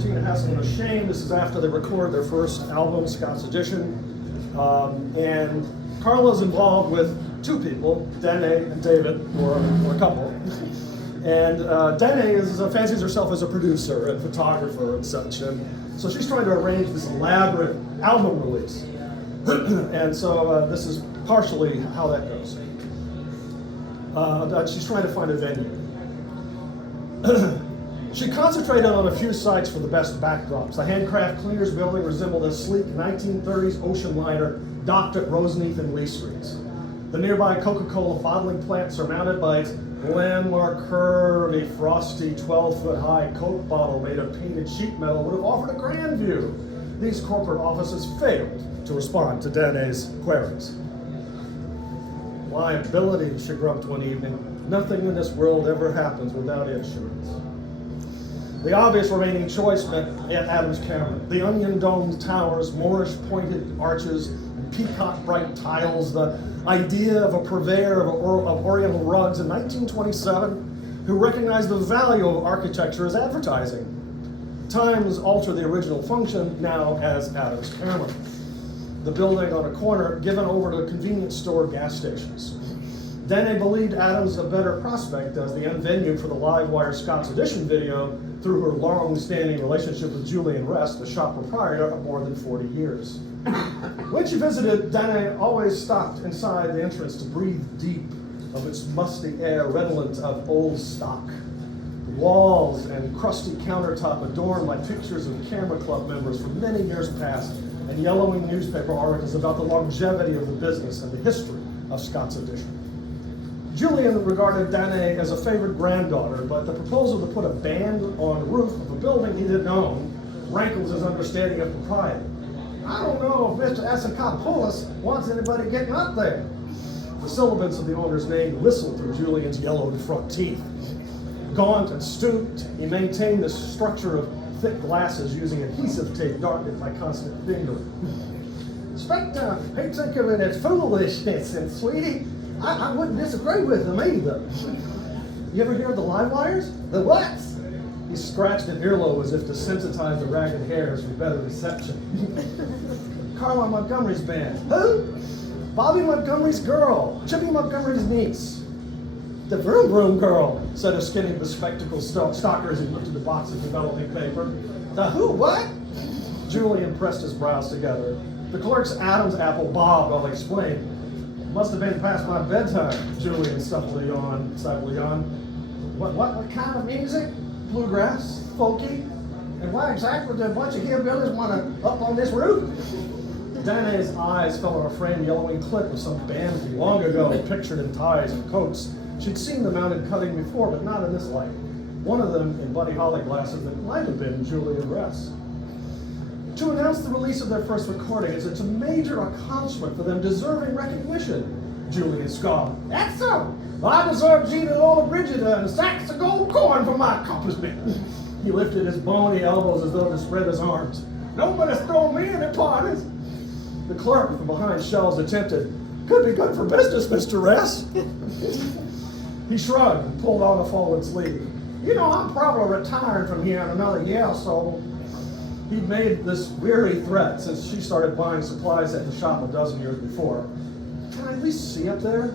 Martina Hassel and Shame. This is after they record their first album, Scott's Edition. And Carla's involved with two people, Dene and David, or a couple. And Dene fancies herself as a producer and photographer and such. And so she's trying to arrange this elaborate album release. And so this is partially how that goes. She's trying to find a venue. She concentrated on a few sites for the best backdrops. The handcraft cleaners building resembled a sleek 1930s ocean liner docked at Roseneath and Lee Streets. The nearby Coca-Cola bottling plant, surmounted by its landmark curvy, frosty, 12-foot-high Coke bottle made of painted sheet metal, would have offered a grand view. These corporate offices failed to respond to Dane's queries. Liability, she grumped one evening. Nothing in this world ever happens without insurance. The obvious remaining choice meant Adams Cameron. The onion-domed towers, Moorish pointed arches, peacock bright tiles, the idea of a purveyor of Oriental rugs in 1927 who recognized the value of architecture as advertising. Times alter the original function now as Adams Cameron. The building on a corner given over to convenience store gas stations. Dene believed Adams a better prospect as the end venue for the Livewire Scott's Edition video through her long-standing relationship with Julian Rest, the shop proprietor of more than 40 years. When she visited, Dene always stopped inside the entrance to breathe deep of its musty air redolent of old stock. The walls and crusty countertop adorned by pictures of camera club members from many years past and yellowing newspaper articles about the longevity of the business and the history of Scott's Edition. Julian regarded Dene as a favored granddaughter, but the proposal to put a band on the roof of a building he didn't own rankles his understanding of propriety. I don't know if Mr. Esacopoulos wants anybody getting up there. The syllables of the owner's name whistled through Julian's yellowed front teeth. Gaunt and stooped, he maintained the structure of thick glasses using adhesive tape darkened by constant fingering. Inspector, I think of it as foolishness, and sweetie, I wouldn't disagree with them either. You ever hear of the Livewires? The what? He scratched an earlobe as if to sensitize the ragged hairs for better reception. Carla Montgomery's band. Who? Bobby Montgomery's girl. Chippy Montgomery's niece. The Vroom Vroom Girl, said a skinny bespectacled stalker as he looked at the box of developing paper. The who? What? Julian pressed his brows together. The clerk's Adam's apple bobbed while he explained. Must have been past my bedtime, Julian stifled a yawn. What kind of music? Bluegrass? Folky? And why exactly did a bunch of hillbillies want to up on this roof? Dane's eyes fell on a framed yellowing clip of some band long ago, pictured in ties and coats. She'd seen the mounted cutting before, but not in this light. One of them in Buddy Holly glasses that might have been Julian Rest. To announce the release of their first recording is it's a major accomplishment for them, deserving recognition, Julian scoffed. That's so. I deserve Gina Lola Brigida and sacks of gold coin for my accomplishment. He lifted his bony elbows as though to spread his arms. Nobody's thrown me any parties. The clerk from behind shelves attempted. Could be good for business, Mr. Rest. He shrugged and pulled on a fallen sleeve. You know, I'm probably retiring from here in another year or so. He'd made this weary threat since she started buying supplies at the shop a dozen years before. Can I at least see up there?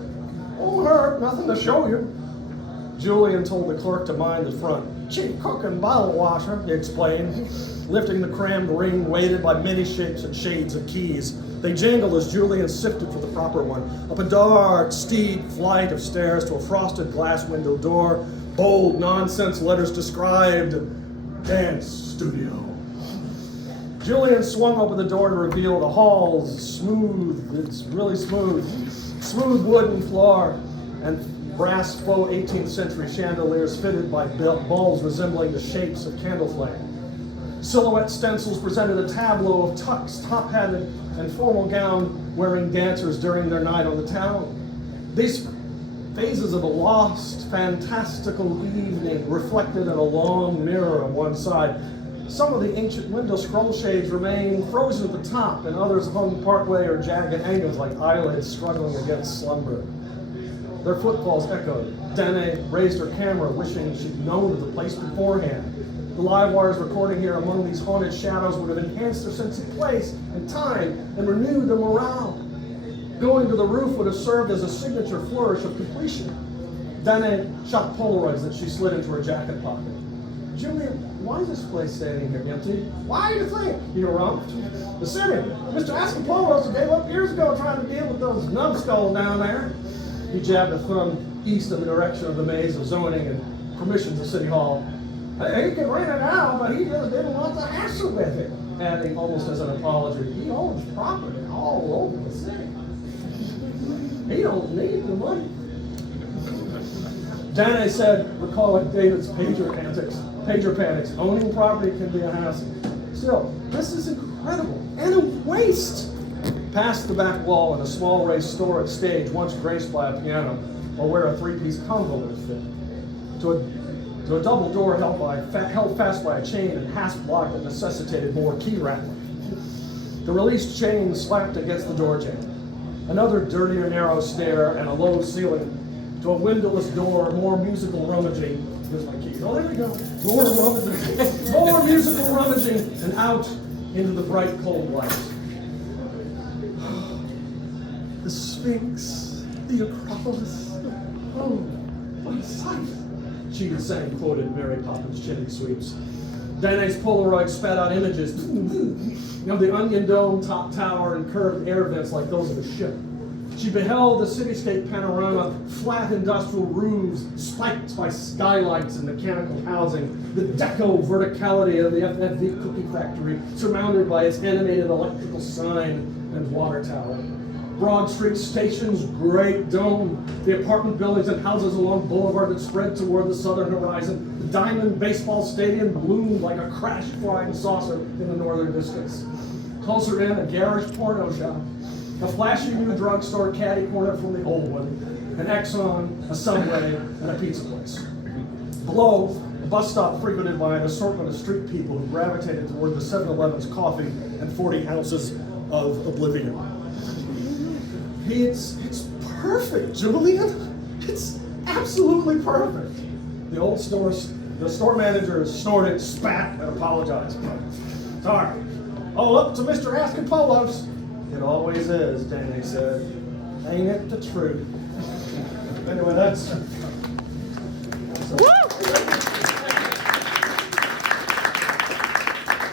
Won't hurt, nothing to show you. Julian told the clerk to mind the front. Cheap cook and bottle washer, he explained, lifting the crammed ring weighted by many shapes and shades of keys. They jangled as Julian sifted for the proper one. Up a dark, steep flight of stairs to a frosted glass window door. Bold nonsense letters described dance studio. Julian swung open the door to reveal the hall's smooth, it's really smooth wooden floor and brass faux 18th century chandeliers fitted by bulbs resembling the shapes of candle flame. Silhouette stencils presented a tableau of tux, top-hatted, and formal gown-wearing dancers during their night on the town. These phases of a lost, fantastical evening reflected in a long mirror on one side. Some of the ancient window scroll shades remained frozen at the top, and others hung partway or jagged angles like eyelids struggling against slumber. Their footfalls echoed. Dene raised her camera, wishing she'd known of the place beforehand. The live wires recording here among these haunted shadows would have enhanced their sense of place and time and renewed their morale. Going to the roof would have served as a signature flourish of completion. Danae shot Polaroids that she slid into her jacket pocket. Julian, why is this place standing here empty? Why do you think? You're wrong. The Syrian, Mr. Ascopolos, gave up years ago trying to deal with those numbskulls down there. He jabbed a thumb east in the direction of the maze of zoning and permissions of City Hall. He can rent it out, but he just didn't want to hassle with it. Adding almost as an apology, he owns property all over the city. He don't need the money. Danae said, recalling David's pager panics, owning property can be a hassle. Still, this is incredible and a waste. Past the back wall and a small raised storage stage once graced by a piano, or where a three-piece combo would fit. To a double door held fast by a chain and hasp lock that necessitated more key rattling. The released chain slapped against the door jamb. Another dirtier narrow stair and a low ceiling. To a windowless door, more musical rummaging. Here's my keys. Oh, there we go. More rummaging. More musical rummaging, and out into the bright, cold light. The Sphinx, the Acropolis. Oh, what a sight. Cheetah sang quoted Mary Poppins' chimney sweeps. Danae's Polaroid spat out images of the onion dome, top tower, and curved air vents like those of a ship. She beheld the cityscape panorama, flat industrial roofs spiked by skylights and mechanical housing, the deco verticality of the FFV cookie factory, surrounded by its animated electrical sign and water tower. Broad Street Station's great dome, the apartment buildings and houses along Boulevard that spread toward the southern horizon. The Diamond Baseball Stadium bloomed like a crashed flying saucer in the northern distance. Closer in, a garish porno shop, a flashy new drugstore catty corner from the old one, an Exxon, a Subway, and a pizza place. Below, a bus stop frequented by an assortment of street people who gravitated toward the 7-Eleven's coffee and 40 ounces of oblivion. It's perfect, Julian. It's absolutely perfect. The store manager snorted, spat, and apologized. Sorry. All up to Mr. Ascopolos. It always is, Danae said. Ain't it the truth? Anyway, that's...